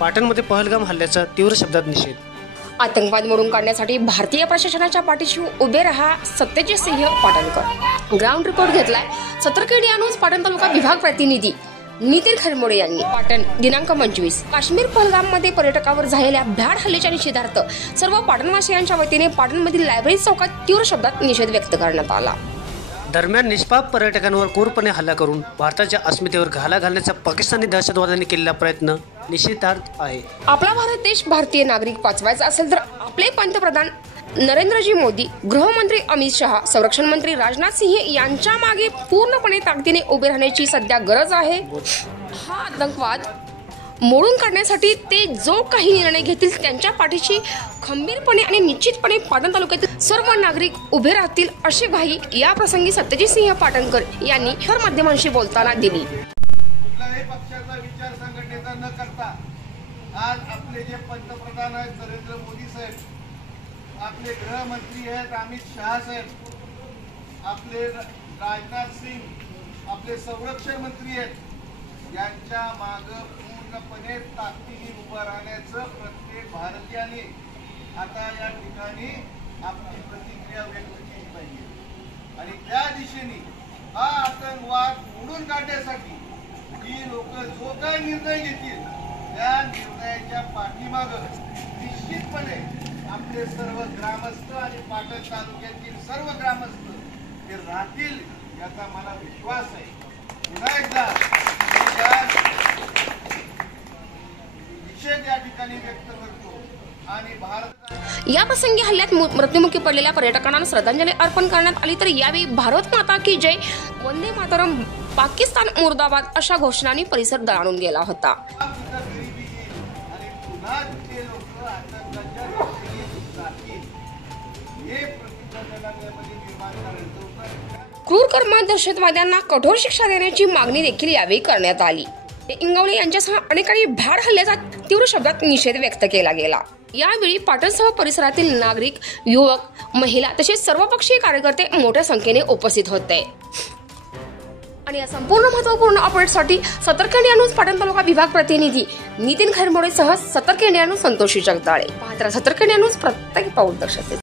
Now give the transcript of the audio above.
पाटणमध्ये पहलगाम हल्ल्याचा तीव्र शब्दात निषेध। आतंकवाद मोडून काढण्यासाठी भारतीय प्रशासनाच्या पाठीशी उभे रहा, सत्यजित सिंह पाटणकर। ग्राउंड रिपोर्ट घेतलाय सतर्कवादी न्यूज पाटण तालुका विभाग प्रतिनिधी नितीन खरमोडे यांनी। पाटण दिनांक 25 काश्मीर पहलगाम मध्ये पर्यटकावर झालेल्या भ्याड हल्ल्याच्या निषेधार्थ सर्व पाटणवासियांच्या वतीने पाटणमधील लायब्ररी चौकात तीव्र शब्दात निषेध व्यक्त करण्यात आला। दरम्यान निष्पाप पर्यटकांवर क्रूरपणे हल्ला करून भारताच्या अस्मितेवर घाला घालण्याचा पाकिस्तानी दहशतवाद्यांनी केलेला प्रयत्न निषेधार्थ आहे। आपला भारत देश भारतीय नागरिक वाचवायचा असेल तर आपले पंतप्रधान नरेंद्रजी मोदी, गृहमंत्री अमित शहा, संरक्षण मंत्री राजनाथ सिंह यांच्या मागे पूर्णपणे ताकदीने उभे राहण्याची सध्या गरज आहे। हा आतंकवाद मोडून काढण्यासाठी ते जो काही निर्णय घेतील त्यांच्या पाठीशी खंबीरपणे आणि निश्चितपणे पाटण तालुक्यातील सर्व नागरिक उभे राहतील अशी ग्वाही या प्रसंगी सत्यजित सिंह पाटणकर यांनी हर माध्यमांशी बोलताना दिली। कुठल्याही पक्षाचा विचार संघटनेचा न करता आज आपले जे पंतप्रधान आहेत नरेंद्र मोदी साहेब, आपले गृहमंत्री आहेत अमित शहा साहेब, आपले राजनाथ सिंह, आपले संरक्षण मंत्री आहेत, यांच्या मागे पूर्णपणे ताकदीने उभं राहण्याचं प्रत्येक भारतीयाने आता या ठिकाणी आपली प्रतिक्रिया व्यक्त केली पाहिजे। आणि त्या दिशेने हा आतंकवाद मोडून काढण्यासाठी ही लोक जो काही निर्णय घेतील त्या निर्णयाच्या पाठीमागे निश्चितपणे आपले सर्व ग्रामस्थ आणि पाटण तालुक्यातील सर्व ग्रामस्थ ते राहतील याचा मला विश्वास आहे। पुन्हा एकदा निषेध या ठिकाणी व्यक्त करतो आणि भारत या प्रसंगी हल्ल्यात मृत्युमुखी पडलेल्या पर्यटकांना श्रद्धांजली अर्पण करण्यात आली। तर यावेळी भारत माता की जय, वंदे मातरम, पाकिस्तान मुर्दाबाद अशा घोषणांनी परिसर दणाणून गेला होता। क्रूर कर्म दहशतवाद्यांना कठोर शिक्षा देण्याची मागणी देखील यावेळी करण्यात आली। इंगवले यांच्यासह अनेकांनी भ्याड हल्ल्याचा तीव्र शब्दात निषेध व्यक्त केला गेला। यावेळी पाटणसह परिसरातील नागरिक, युवक, महिला तसेच सर्वपक्षीय कार्यकर्ते मोठ्या संख्येने उपस्थित होते। आणि या संपूर्ण महत्त्वपूर्ण अपडेटसाठी सतर्क इंडिया न्यूज पाटण तालुका विभाग प्रतिनिधी नितीन खरमोडे सह सतर्क इंडिया न्यूज संतोषी जगदाळे। पाहत रहा सतर्क इंडिया न्यूज, प्रत्येक पाऊल दर्शवते।